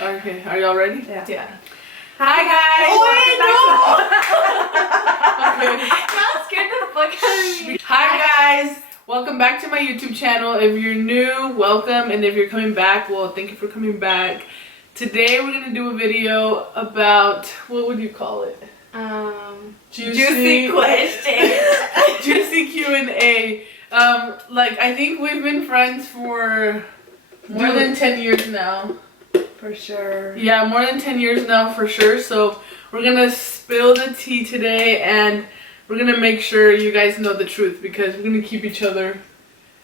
Okay, are y'all ready? Yeah. Hi guys! Oh wait, no! Y'all scared the fuck out of me. Hi guys! Welcome back to my YouTube channel. If you're new, welcome, and if you're coming back, well, thank you for coming back. Today we're gonna do a video about, what would you call it? Juicy question. Juicy Q&A. Like, I think we've been friends for more than 10 years now. For sure. Yeah, more than 10 years now for sure. So we're gonna spill the tea today and we're gonna make sure you guys know the truth because we're gonna keep each other,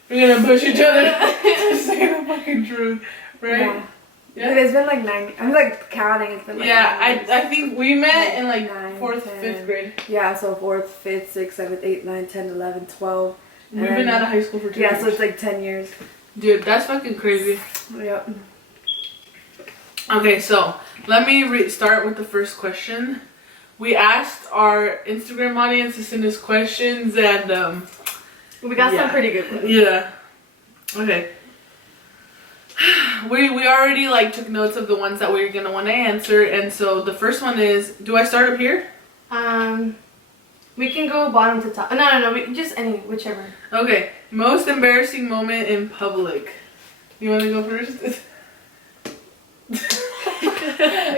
we're gonna push each other to say the fucking truth, right? Yeah. It's been like 9, I'm like counting, it's been like I think we met in like 9, 4th, 10. 5th grade. Yeah, so 4th, 5th, 6th, 7th, 8th, 9th, 10th, 11th, 12th. We've been out of high school for 2 years. Yeah, so it's like 10 years. Dude, that's fucking crazy. Yep. Okay, so let me start with the first question. We asked our Instagram audience to send us questions and We got some pretty good ones. Yeah. Okay. We already like took notes of the ones that we're gonna want to answer, and so the first one is, do I start up here? We can go bottom to top. No, we just whichever. Okay. Most embarrassing moment in public. You want to go first?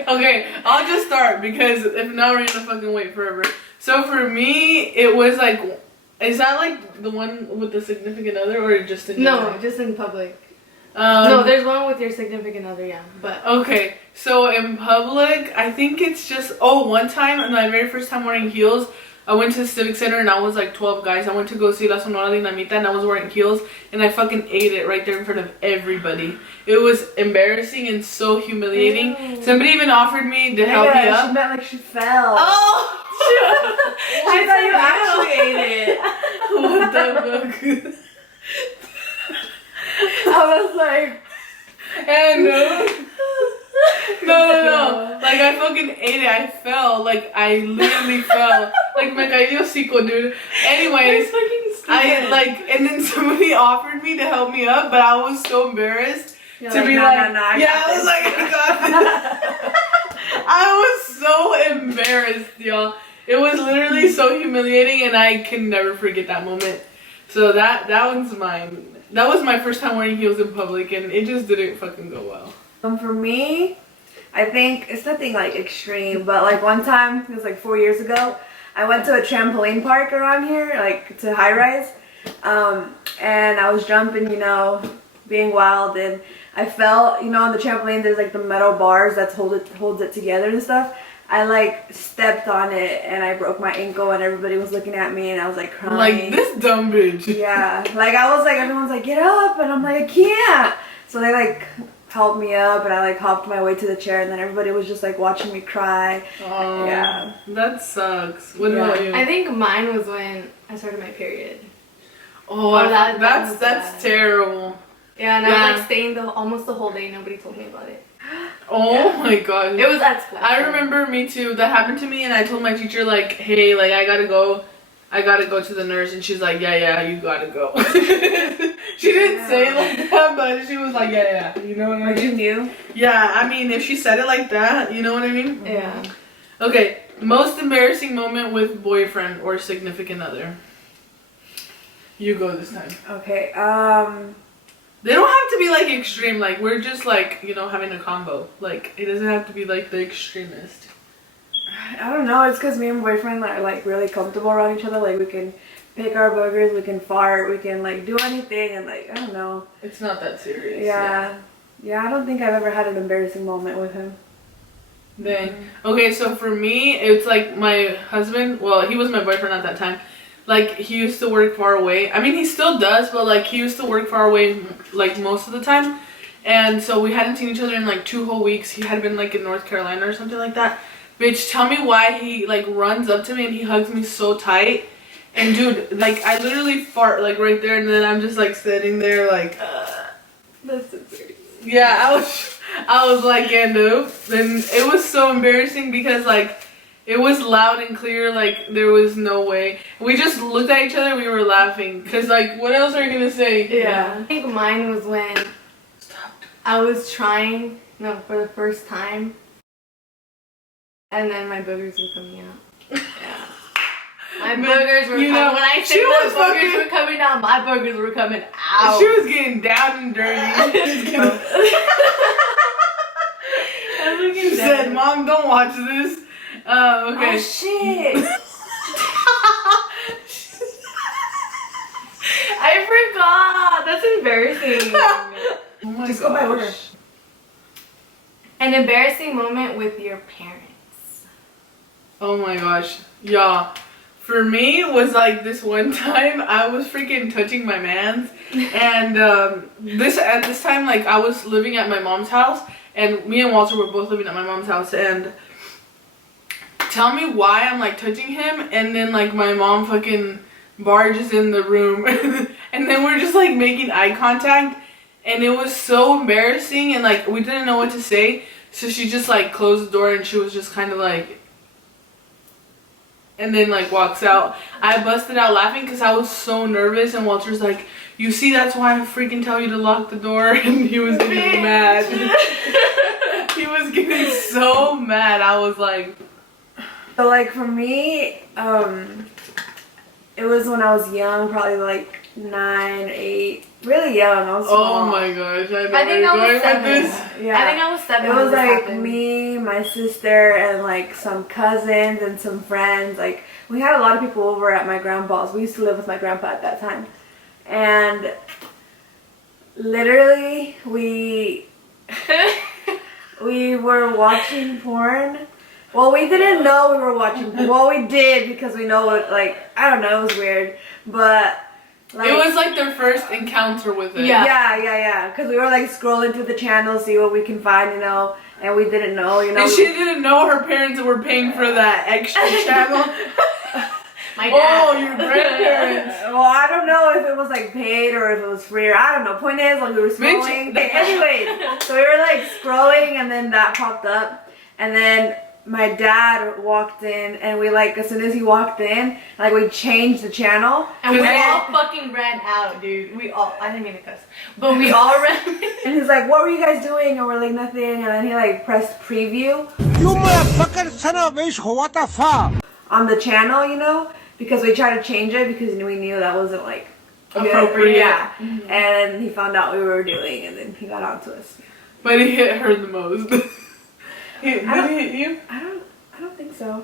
Okay, I'll just start because if not, we're gonna fucking wait forever. So for me, it was like, is that like the one with the significant other or just in general? No, just in public. No, there's one with your significant other, yeah. But okay, so in public, I think it's just, one time, my very first time wearing heels, I went to the Civic Center and I was like 12 guys. I went to go see La Sonora Dinamita and I was wearing heels and I fucking ate it right there in front of everybody. It was embarrassing and so humiliating. Ew. Somebody even offered me to help me up. She meant like she fell. Oh! I thought you actually ate it. What the fuck? I was like, and no. Like, I fucking ate it. I fell. Like, I literally fell. Like, me cayó hocico, dude. Anyways, and then somebody offered me to help me up, but I was so embarrassed to be I was like, I got this. I was so embarrassed, y'all. It was literally so humiliating, and I can never forget that moment. So that one's mine. That was my first time wearing heels in public, and it just didn't fucking go well. For me, I think it's nothing like extreme, but like one time, it was like 4 years ago, I went to a trampoline park around here, like to high rise, and I was jumping, being wild, and I fell, on the trampoline. There's like the metal bars that holds it together and stuff. I like stepped on it and I broke my ankle and everybody was looking at me and I was like crying. Like, this dumb bitch. Yeah, like I was like, everyone's like, get up, and I'm like, I can't. So they like helped me up and I like hopped my way to the chair and then everybody was just like watching me cry. Oh, yeah. That sucks. What about you? I think mine was when I started my period. Oh, that's terrible. Yeah, and I was like staying almost the whole day. Nobody told me about it. Oh my god. It was at school. I remember, me too. That happened to me and I told my teacher like, hey, like I gotta go to the nurse, and she's like, yeah, you gotta go. She didn't say it like that, but she was like, yeah, you know what I mean? Like you knew? Yeah, I mean, if she said it like that, you know what I mean? Yeah. Okay, most embarrassing moment with boyfriend or significant other. You go this time. Okay, They don't have to be like extreme, like we're just like, having a combo. Like, it doesn't have to be like the extremist. I don't know, it's because me and my boyfriend are like really comfortable around each other. Like we can pick our burgers, we can fart, we can like do anything, and like, I don't know. It's not that serious. Yeah, I don't think I've ever had an embarrassing moment with him. Dang. Okay, so for me, it's like my husband, well, he was my boyfriend at that time. Like, he used to work far away. I mean, he still does, but like he used to work far away like most of the time. And so we hadn't seen each other in like 2 whole weeks. He had been like in North Carolina or something like that. Bitch, tell me why he like runs up to me and he hugs me so tight. And dude, like I literally fart like right there, and then I'm just like sitting there like That's so serious. Yeah, I was like, yeah, nope. And it was so embarrassing because like it was loud and clear, like there was no way. We just looked at each other, we were laughing because like what else are you gonna say? Yeah. I think mine was when I was trying No, for the first time. And then my boogers were coming out. Yeah. My boogers were coming out. When I said my boogers were coming out, my boogers were coming out. She was getting down and dirty. She said, Mom, don't watch this. Okay. Oh, shit. I forgot. That's embarrassing. Oh my Just go by order. gosh. An embarrassing moment with your parents. Oh my gosh. Yeah. For me, it was like this one time I was freaking touching my mans. And at this time, like, I was living at my mom's house. And me and Walter were both living at my mom's house. And tell me why I'm, like, touching him. And then, like, my mom fucking barges in the room. And then we're just, like, making eye contact. And it was so embarrassing. And, like, we didn't know what to say. So she just, like, closed the door. And she was just kind of, like... And then, like, walks out. I busted out laughing because I was so nervous. And Walter's like, you see, that's why I freaking tell you to lock the door. And he was getting mad. He was getting so mad. I was like... So, like, for me, it was when I was young, probably, like, 9, 8. Really young. I was small. Oh my gosh. I know I think I was 7. Yeah. I think I was 7. It was when this like happened. me, my sister, and like some cousins and some friends. Like, we had a lot of people over at my grandpa's. We used to live with my grandpa at that time. And literally, we were watching porn. Well, we didn't know we were watching porn. Well, we did because we know what, like, I don't know, it was weird. But... like, it was like their first encounter with it. Yeah. Because we were like scrolling through the channels, see what we can find, you know, and we didn't know, you know. And she didn't know her parents were paying for that extra channel. My dad. Oh, your grandparents. Well, I don't know if it was like paid or if it was free or I don't know. Point is, like, we were scrolling. Anyway, so we were like scrolling and then that popped up. And then my dad walked in and we like, as soon as he walked in, like we changed the channel. And we all fucking ran out, dude. I didn't mean to cuss. But we all ran. And he's like, what were you guys doing? And we're like, nothing. And then he like pressed preview. You motherfucking son of a bitch, what the fuck? On the channel, you know, because we tried to change it because we knew that wasn't like appropriate. Yeah. Mm-hmm. And he found out what we were doing and then he got on to us. But he hit her the most. Did he hit you? I don't think so.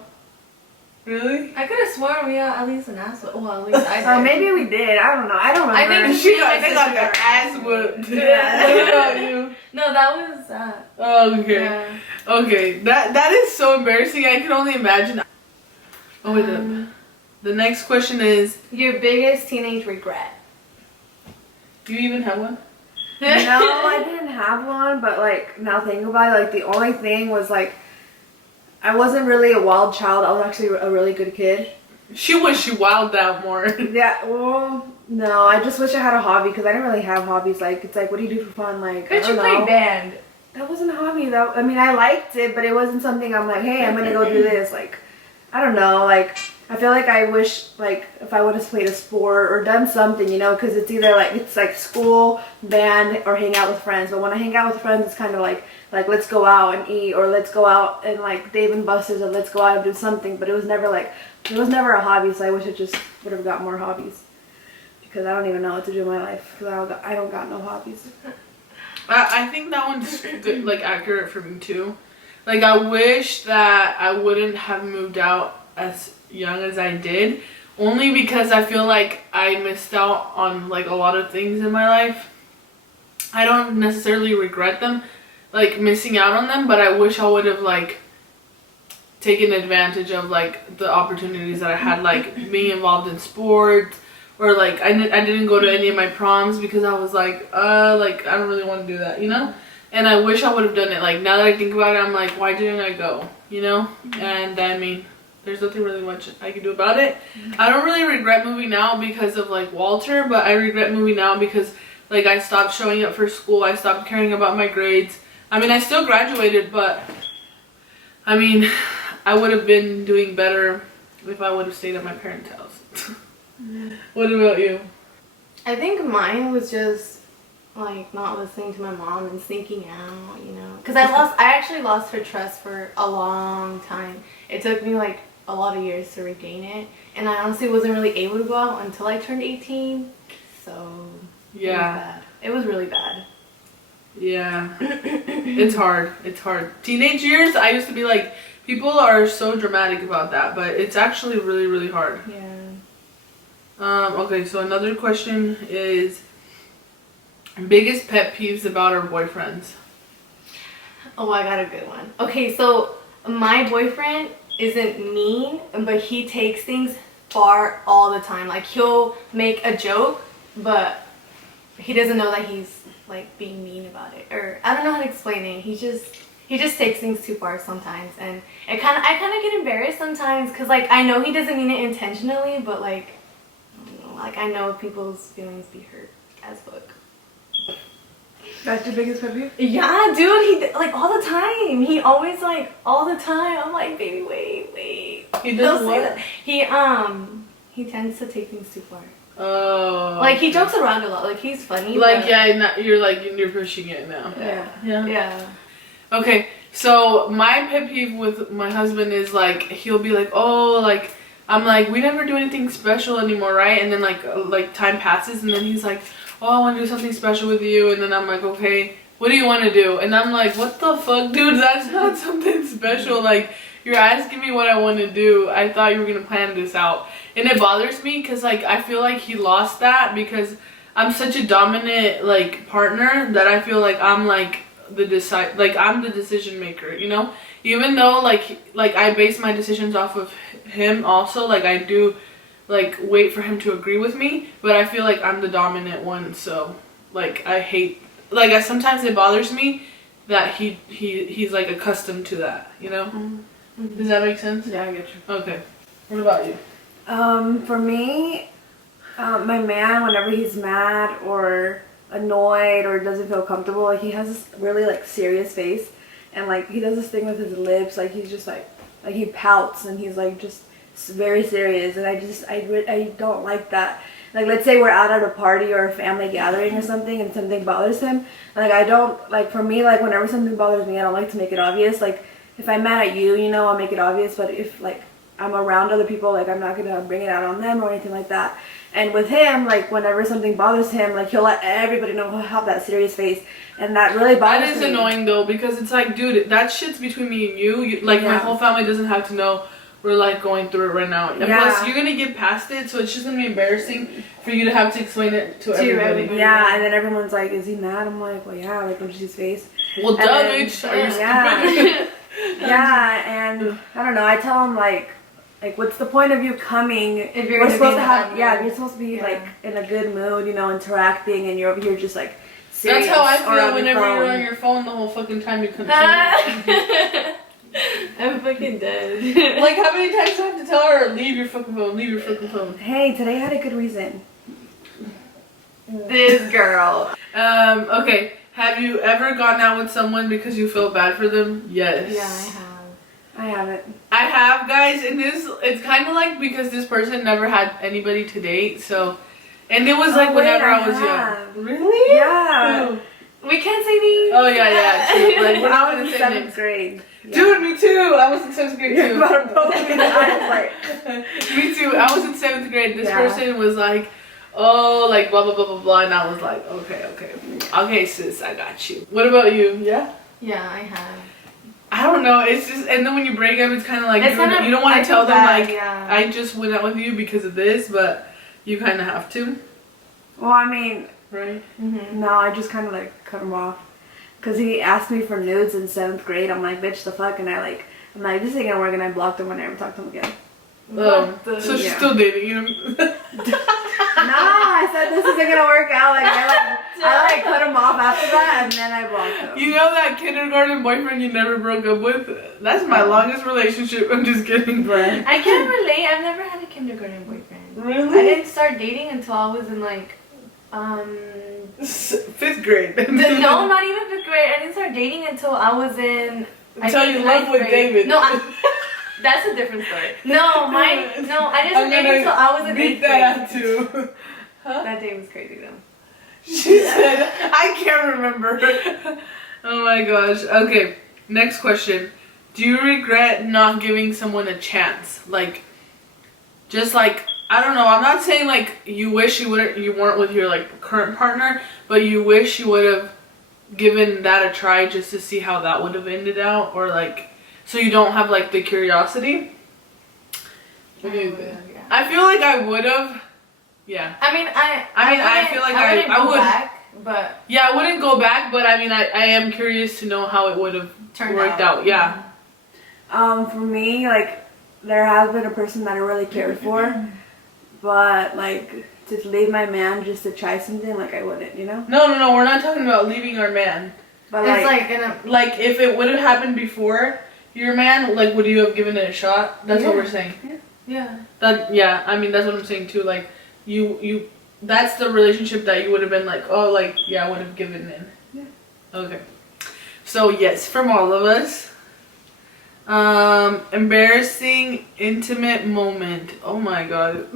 Really? I could have sworn we got at least an ass whoop. Well, at least I did. Maybe we did. I don't know. I don't remember. I think They got their ass whooped. Yeah. What about you? No, that was that. Oh, okay. Yeah. Okay. That is so embarrassing. I can only imagine. Oh, wait up. The next question is, Your biggest teenage regret. do you even have one? No, I didn't have one, but like now thinking about it, like the only thing was like I wasn't really a wild child. I was actually a really good kid. She wished she wilded out more. Yeah, well, no, I just wish I had a hobby because I didn't really have hobbies. Like, it's like, what do you do for fun? Like, I But don't you know. played band. That wasn't a hobby. I mean, I liked it, but it wasn't something I'm like, hey, I'm gonna go do this. Like, I don't know. Like, I feel like I wish, like, if I would have played a sport or done something, you know, because it's either like, it's like school, band, or hang out with friends. But when I hang out with friends, it's kind of like let's go out and eat, or let's go out and like Dave and Buster's, or let's go out and do something. But it was never a hobby. So I wish I just would have got more hobbies, because I don't even know what to do in my life because I don't got no hobbies. I think that one's good, like accurate for me too. Like, I wish that I wouldn't have moved out as young as I did, only because I feel like I missed out on like a lot of things in my life. I don't necessarily regret them, like missing out on them, but I wish I would have like taken advantage of like the opportunities that I had, like being involved in sports, or like I didn't go to any of my proms because I was like I don't really want to do that, you know. And I wish I would have done it. Like, now that I think about it, I'm like, why didn't I go, you know? And I mean, there's nothing really much I can do about it. I don't really regret moving out because of like Walter, but I regret moving out because like I stopped showing up for school. I stopped caring about my grades. I mean, I still graduated, but I mean, I would have been doing better if I would have stayed at my parents' house. What about you? I think mine was just like not listening to my mom and sneaking out, you know, because I actually lost her trust for a long time. It took me like a lot of years to regain it, and I honestly wasn't really able to go out until I turned 18. So yeah, it was really bad. Yeah, it's hard. It's hard. Teenage years, I used to be like, people are so dramatic about that, but it's actually really, really hard. Yeah. Okay, so another question is biggest pet peeves about our boyfriends. Oh, I got a good one. Okay, so my boyfriend isn't mean, but he takes things far all the time. Like, he'll make a joke, but he doesn't know that he's like being mean about it, or I don't know how to explain it. He just takes things too far sometimes, and I kind of get embarrassed sometimes because like I know he doesn't mean it intentionally, but like I don't know, like I know people's feelings be hurt as fuck. That's your biggest pet peeve? Yeah, dude, he like all the time. He always like all the time. I'm like, baby, wait. He does Don't say what? that. He tends to take things too far. Oh. Like he jokes around a lot. Like he's funny. Like but... you're pushing it now. Yeah. Okay, so my pet peeve with my husband is like he'll be like, oh, like I'm like, we never do anything special anymore, right? And then like time passes, and then he's like, oh, I want to do something special with you, and then I'm like, okay, what do you want to do? And I'm like, what the fuck, dude? That's not something special. Like, you're asking me what I want to do. I thought you were gonna plan this out, and it bothers me because like I feel like he lost that because I'm such a dominant like partner that I feel like I'm like I'm the decision maker, you know. Even though like I base my decisions off of him also, like I do like wait for him to agree with me, but I feel like I'm the dominant one, so like I hate like sometimes it bothers me that he's like accustomed to that, you know. Mm-hmm. Does that make sense? Yeah, I get you. Okay, what about you? For me, my man, whenever he's mad or annoyed or doesn't feel comfortable, like he has this really like serious face, and like he does this thing with his lips, like he's just like he pouts and he's like just very serious, and I don't like that. Like, let's say we're out at a party or a family gathering or something and something bothers him, like I don't like, for me, like whenever something bothers me, I don't like to make it obvious. Like if I'm mad at you, you know, I'll make it obvious, but if like I'm around other people, like I'm not gonna bring it out on them or anything like that. And with him, like whenever something bothers him, like he'll let everybody know, he'll have that serious face, and that really bothers me. That is annoying though, because it's like, dude, that shit's between me and you. Like my whole family doesn't have to know we're like going through it right now. And plus you're gonna get past it, so it's just gonna be embarrassing for you to have to explain it to everybody. Yeah, and then everyone's like, is he mad? I'm like, well, yeah, like don't you see his face? Well, duh, bitch. Are you stupid? Yeah, and I don't know, I tell him like what's the point of you coming if we're supposed to have you're supposed to be like in a good mood, you know, interacting, and you're over here just like serious. That's how I feel whenever you're on your phone the whole fucking time you consume it. I'm fucking dead. Like, how many times do I have to tell her, leave your fucking phone, leave your fucking phone? Hey, today I had a good reason. This girl. Okay. Have you ever gone out with someone because you felt bad for them? Yes. Yeah, I have. I haven't. I have, guys, and it's kind of like because this person never had anybody to date, so, and it was like whenever I was young. Really? Yeah. Ooh. We can't say these. Oh yeah, true. Like, when I was in 7th grade. Yeah. Dude, me too. I was in 7th grade too. You're about to poke me in the eye, Me too. I was in 7th grade. This person was like, oh, like blah blah blah blah blah, and I was like, okay, sis, I got you. What about you? Yeah. Yeah, I have. I don't know. It's just, and then when you break up, it's kind of like you don't want to tell them like I just went out with you because of this, but you kind of have to. Well, I mean, right? Mm-hmm. No, I just kind of like cut him off because he asked me for nudes in 7th grade. I'm like, bitch, the fuck, and I'm like, this ain't gonna work, and I blocked him when I never talked to him again. So she's still dating you? No, I said this isn't gonna work out. Like I cut him off after that, and then I blocked him. You know that kindergarten boyfriend you never broke up with? That's my longest relationship. I'm just kidding, but I can't relate. I've never had a kindergarten boyfriend. Really? I didn't start dating until I was in like 5th grade. No, not even 5th grade. I didn't start dating until I was in. Until you lived with David. No, that's a different story. No, I didn't date until I was in 8th grade. Beat that out too. Huh? That day was crazy though. She said, I can't remember. Oh my gosh. Okay, next question. Do you regret not giving someone a chance? Like, just like, I don't know, I'm not saying like you wish you weren't with your like current partner, but you wish you would have given that a try just to see how that would have ended out, or like, so you don't have like the curiosity. What do you think? Yeah. I feel like I would have. Yeah. I mean, I feel like I would. Back, but yeah, I wouldn't go back, but I mean, I am curious to know how it would have worked out. Yeah. For me, like, there has been a person that I really cared for, but like, to leave my man just to try something, like, I wouldn't, you know? No, we're not talking about leaving our man. But it's like if it would have happened before your man, like, would you have given it a shot? That's what we're saying. Yeah. I mean, that's what I'm saying too. Like, you that's the relationship that you would have been like, oh, like, yeah, I would have given in. Yeah. Okay. So yes, from all of us. Embarrassing intimate moment. Oh my god.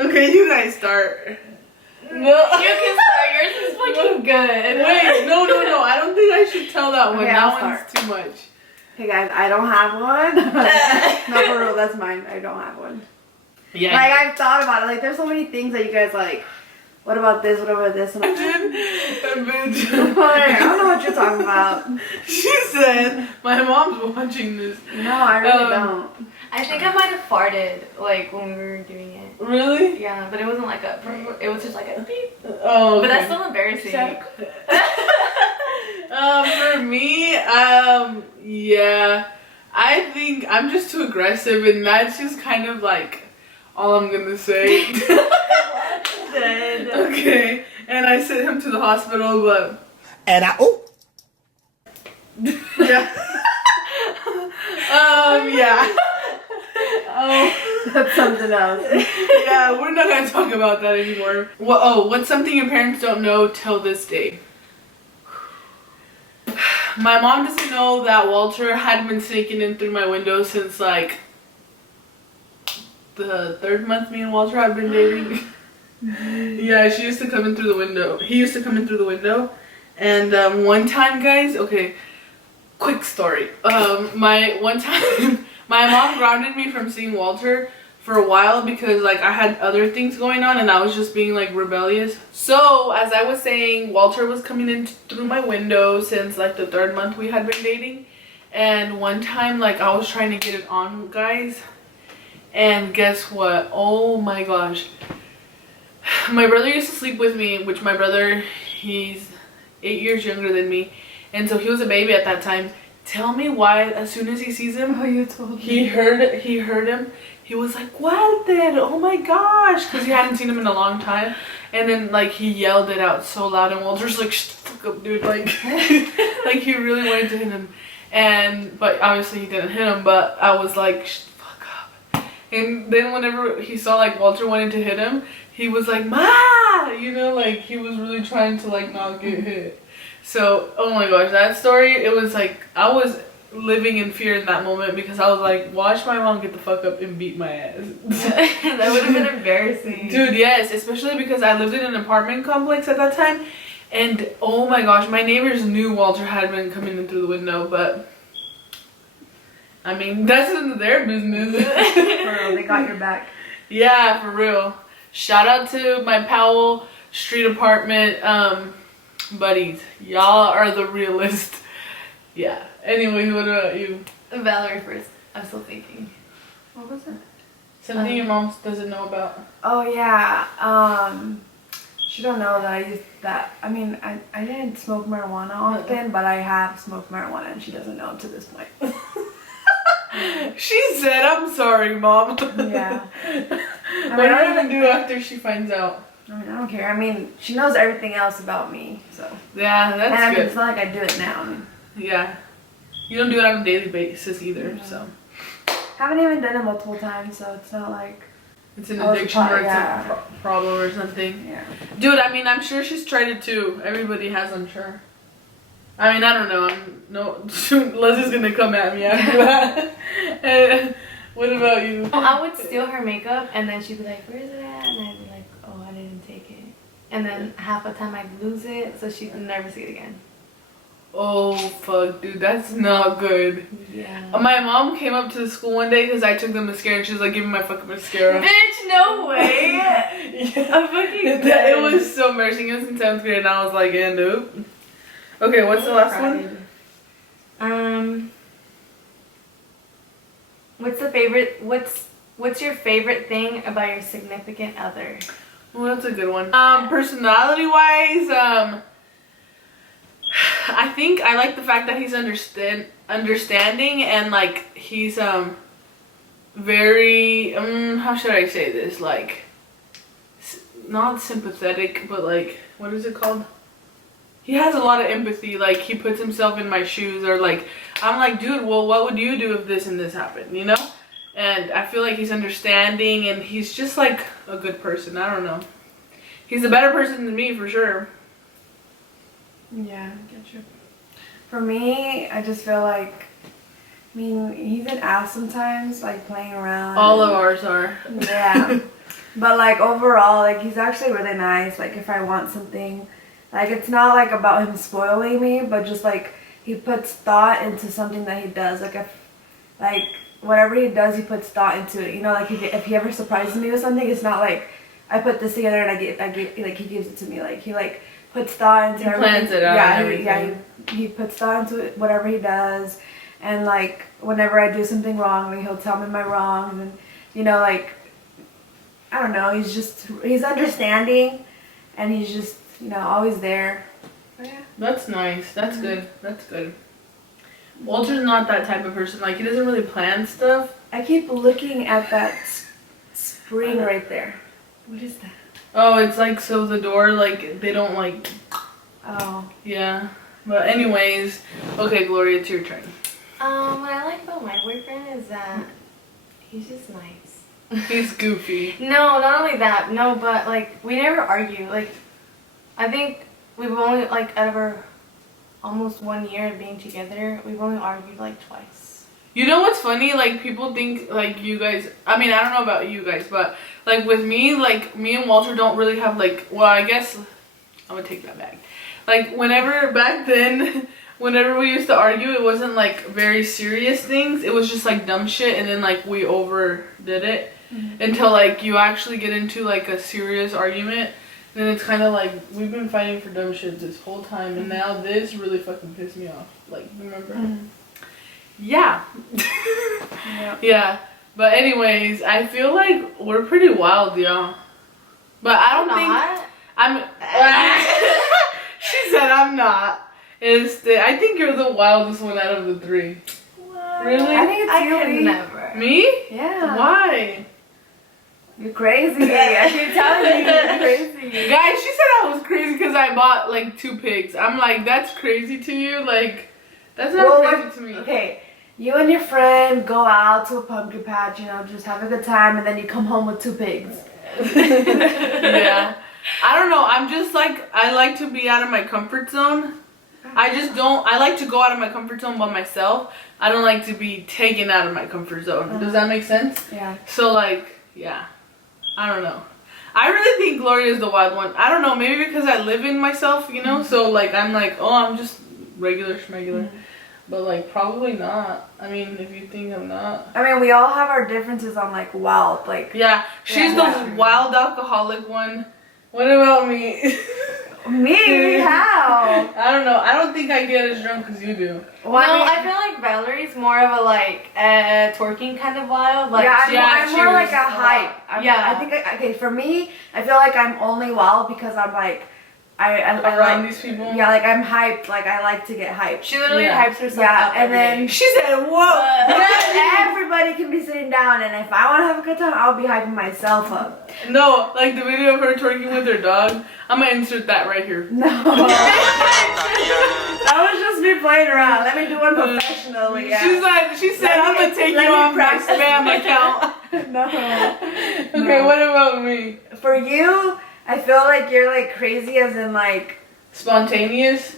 Okay, you guys start. No, you can start. Yours is fucking good. Wait, no. I don't think I should tell that one. Okay, That one's too much. Hey guys, I don't have one. No, for real, that's mine. I don't have one. Yeah. Like, I've thought about it. Like, there's so many things that you guys like. What about this? What about this? And I'm like, I don't know what you're talking about. She said, my mom's watching this. No, I really don't. I think I might have farted, like, when we were doing it. Really? Yeah, but it wasn't like a, it was just like a beep. Oh, okay. But that's still embarrassing. For me, yeah, I think I'm just too aggressive, and that's just kind of like all I'm gonna say. Okay, and I sent him to the hospital, but yeah. Yeah. That's something else. Yeah, we're not gonna talk about that anymore. What's something your parents don't know till this day? My mom doesn't know that Walter had been sneaking in through my window since like the 3rd month me and Walter had been dating. Yeah, she used to come in through the window. He used to come in through the window. And one time, guys, okay, quick story. One time, my mom grounded me from seeing Walter for a while because like I had other things going on and I was just being like rebellious. So as I was saying, Walter was coming in through my window since like the 3rd month we had been dating. And one time, like, I was trying to get it on, guys, and guess what? Oh my gosh. My brother used to sleep with me, which my brother, he's 8 years younger than me, and so he was a baby at that time. Tell me why as soon as he sees him, Oh, you told me. he heard him. He was like, Walter, oh my gosh, because he hadn't seen him in a long time. And then like he yelled it out so loud, and Walter's like, shut the fuck up, dude. Like, like he really wanted to hit him. But obviously he didn't hit him, but I was like, shut the fuck up. And then whenever he saw like Walter wanted to hit him, he was like, Ma! You know, like he was really trying to like not get hit. So, oh my gosh, that story, it was like, I was living in fear in that moment because I was like, watch my mom get the fuck up and beat my ass. That would have been embarrassing. Dude, yes, especially because I lived in an apartment complex at that time. And oh my gosh, my neighbors knew Walter had been coming in through the window, but I mean, that's none of their business. For real, they got your back. Yeah, for real. Shout out to my Powell Street apartment buddies. Y'all are the realest. Yeah. Anyway, what about you? Valerie first. I'm still thinking. What was it? Something your mom doesn't know about. Oh yeah. She don't know that I mean, I didn't smoke marijuana often, but I have smoked marijuana, and she doesn't know to this point. She said, "I'm sorry, Mom." Yeah. What are you gonna do after she finds out? I mean, I don't care. I mean, she knows everything else about me, so. Yeah, that's and I mean, good. it's not like I do it now. I mean, yeah. You don't do it on a daily basis either, so. Haven't even done it multiple times, so it's not like. It's an addiction or it's yeah. a problem or something. Yeah. Dude, I mean, I'm sure she's tried it too. Everybody has, I'm sure. I mean, I don't know. Leslie's gonna come at me after that. What about you? I would steal her makeup and then she'd be like, where is it at? And I'd be like, oh, I didn't take it. and then half the time I'd lose it, so she'd never see it again. Oh fuck, dude, that's not good. Yeah. My mom came up to the school one day because I took the mascara and she was like, "Give me my fucking mascara." Bitch, no way. Yeah. I'm fucking It was so embarrassing. It was in 10th grade and I was like, yeah, nope. Okay, what's the last one? What's your favorite thing about your significant other? Well, that's a good one. Personality wise, I think I like the fact that he's understanding and like he's very how should I say this, like not sympathetic, but like, what is it called? He has a lot of empathy. Like he puts himself in my shoes, or like I'm like, dude, well, what would you do if this and this happened, you know? And I feel like he's understanding and he's just like a good person. I don't know. He's a better person than me for sure. Yeah, I get you. For me, I just feel like, I mean, he's an ass sometimes, like playing around. All of ours are. Yeah. But like overall, like he's actually really nice. Like if I want something, like it's not like about him spoiling me, but just like he puts thought into something that he does. Like if, like whatever he does, he puts thought into it. You know, like if he ever surprises me with something, it's not like I put this together and I get like he gives it to me. Like he like puts thought into everything. Plans it out. Yeah, he puts thought into it, whatever he does. And like whenever I do something wrong, like, he'll tell me my wrongs, and you know, like I don't know, he's understanding, and he's just, you know, always there. But yeah. That's nice. That's good. That's good. Walter's not that type of person. Like he doesn't really plan stuff. I keep looking at that spring right there. What is that? Oh, it's like so the door, like they don't like. Oh. Yeah. But anyways, okay, Gloria, it's your turn. What I like about my boyfriend is that he's just nice. He's goofy. No, not only that. No, but like we never argue. Like I think we've only like out of our almost 1 year of being together, we've only argued like twice. You know what's funny? Like people think like you guys. I mean, I don't know about you guys, but like with me, like me and Walter don't really have like. Well, I guess I'm gonna take that back. Like whenever back then. Whenever we used to argue, it wasn't like very serious things. It was just like dumb shit, and then like we overdid it until like you actually get into like a serious argument. And then it's kind of like we've been fighting for dumb shit this whole time, and now this really fucking pissed me off. Like, remember? Yeah. Yeah. But anyways, I feel like we're pretty wild, y'all. But I don't think I'm. She said I'm not. I think you're the wildest one out of the three. What? Really? I think it's I you. could never. Me? Yeah. Why? You're crazy. I keep telling you, you're crazy. Guys, she said I was crazy because I bought like 2 pigs. I'm like, that's crazy to you? Like, that's not crazy to me. Okay, you and your friend go out to a pumpkin patch, you know, just have a good time, and then you come home with 2 pigs. Yeah. I don't know. I'm just like, I like to be out of my comfort zone. I like to go out of my comfort zone by myself. I don't like to be taken out of my comfort zone. Does that make sense? Yeah. So like, yeah. I don't know. I really think Gloria is the wild one. I don't know, maybe because I live in myself, you know? So like, I'm like, oh, I'm just regular schmegular. But like, probably not. I mean, if you think I'm not. I mean, we all have our differences on like wild, like. Yeah, she's the wild alcoholic one. What about me? Me? How? I don't know. I don't think I get as drunk as you do. Well, no, I feel like Valerie's more of a like twerking kind of wild. Like, I'm more like a hype. Yeah. I think okay, for me, I feel like I'm only wild because I'm like I around like, these people. Yeah, like I'm hyped. Like I like to get hyped. She literally hypes herself up. And then she said, "Whoa!" Everybody can be sitting down, and if I want to have a good time, I'll be hyping myself up. No, like the video of her twerking with her dog. I'm gonna insert that right here. No. That was just me playing around. Let me do one professionally. Yeah. She said, I'm gonna take you off my spam account. No. Okay, what about me? For you, I feel like you're like crazy as in like spontaneous.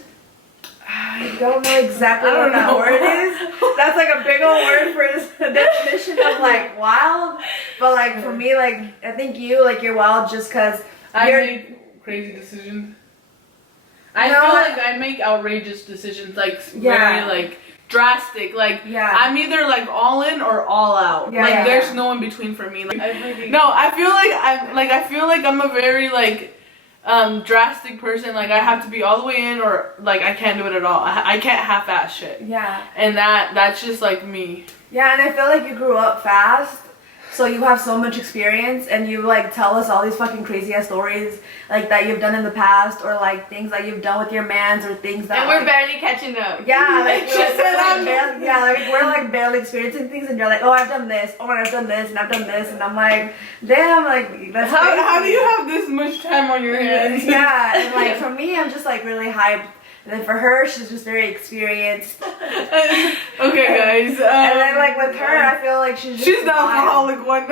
I don't know exactly what that word is. That's like a big old word for the definition of like wild. But like for me, like I think you like you're wild just because crazy decisions? I feel like I make outrageous decisions, like very like drastic. Like I'm either like all in or all out. Like there's no in between for me. Like, I feel like I'm a very like drastic person. Like I have to be all the way in, or like I can't do it at all. I can't half-ass shit. Yeah. And that's just like me. Yeah, and I feel like you grew up fast. So you have so much experience, and you like tell us all these fucking crazy ass stories like that you've done in the past, or like things that you've done with your mans, or things that. And we're barely catching up. Yeah, like we're like barely experiencing things, and you're like, oh, I've done this, oh, I've done this, and I've done this, and I'm like, damn, like that's. How do you have this much time on your hands? Yeah, and like for me, I'm just like really hyped. And then for her, she's just very experienced. Okay, guys. And then like with her, I feel like she's the alcoholic one.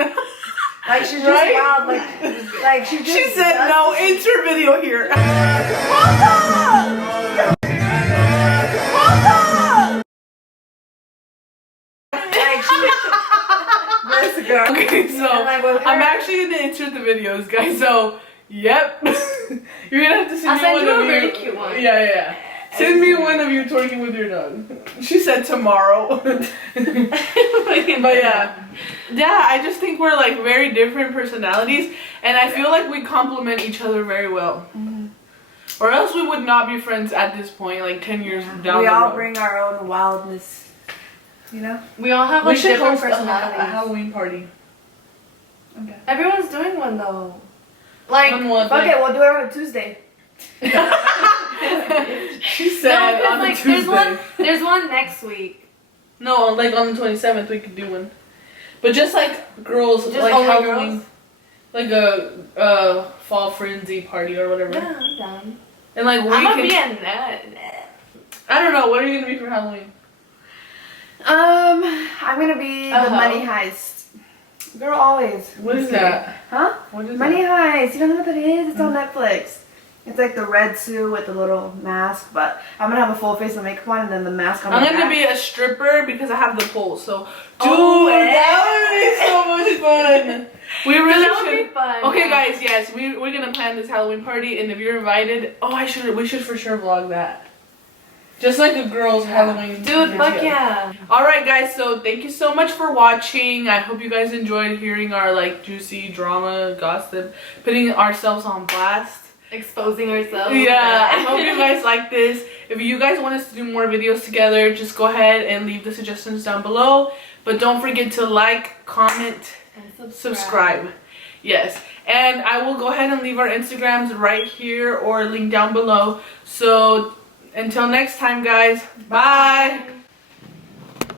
Like she's just wild. Like she just. She said no. Insert video here. This girl. Okay, so I'm actually gonna insert the videos, guys. So. Yep. You're gonna have to send me one of you. Really cute one. Yeah. Send me one of you twerking with your dog. She said tomorrow. But yeah, I just think we're like very different personalities, and I feel like we complement each other very well. Or else we would not be friends at this point, like 10 years down the road. We all bring our own wildness, you know? We all have like different personalities. A Halloween party. Okay. Everyone's doing one though. Like, fuck it, we'll do it on a Tuesday. She said on a Tuesday. There's one next week. No, like on the 27th we could do one. But just like girls, just like Halloween. Girls? Like a fall frenzy party or whatever. Yeah, I'm done. And like I'm gonna be a nut. I don't know, what are you gonna be for Halloween? I'm gonna be the money heist. Girl, always. What is that? Huh? What is Money Heist. You don't know what that is? It's on Netflix. It's like the red suit with the little mask, but I'm gonna have a full face of makeup on and then the mask on. I'm gonna be a stripper because I have the pole. So, that would be so much fun. We really should. Be fun. Okay, guys. Yes, we're gonna plan this Halloween party, and if you're invited, we should for sure vlog that. Just like a girl's Halloween. Dude, fuck yeah. Alright guys, so thank you so much for watching. I hope you guys enjoyed hearing our like juicy drama, gossip, putting ourselves on blast. Exposing ourselves. Yeah, I hope you guys like this. If you guys want us to do more videos together, just go ahead and leave the suggestions down below. But don't forget to like, comment, and subscribe. Yes. And I will go ahead and leave our Instagrams right here or link down below. So until next time, guys. Bye.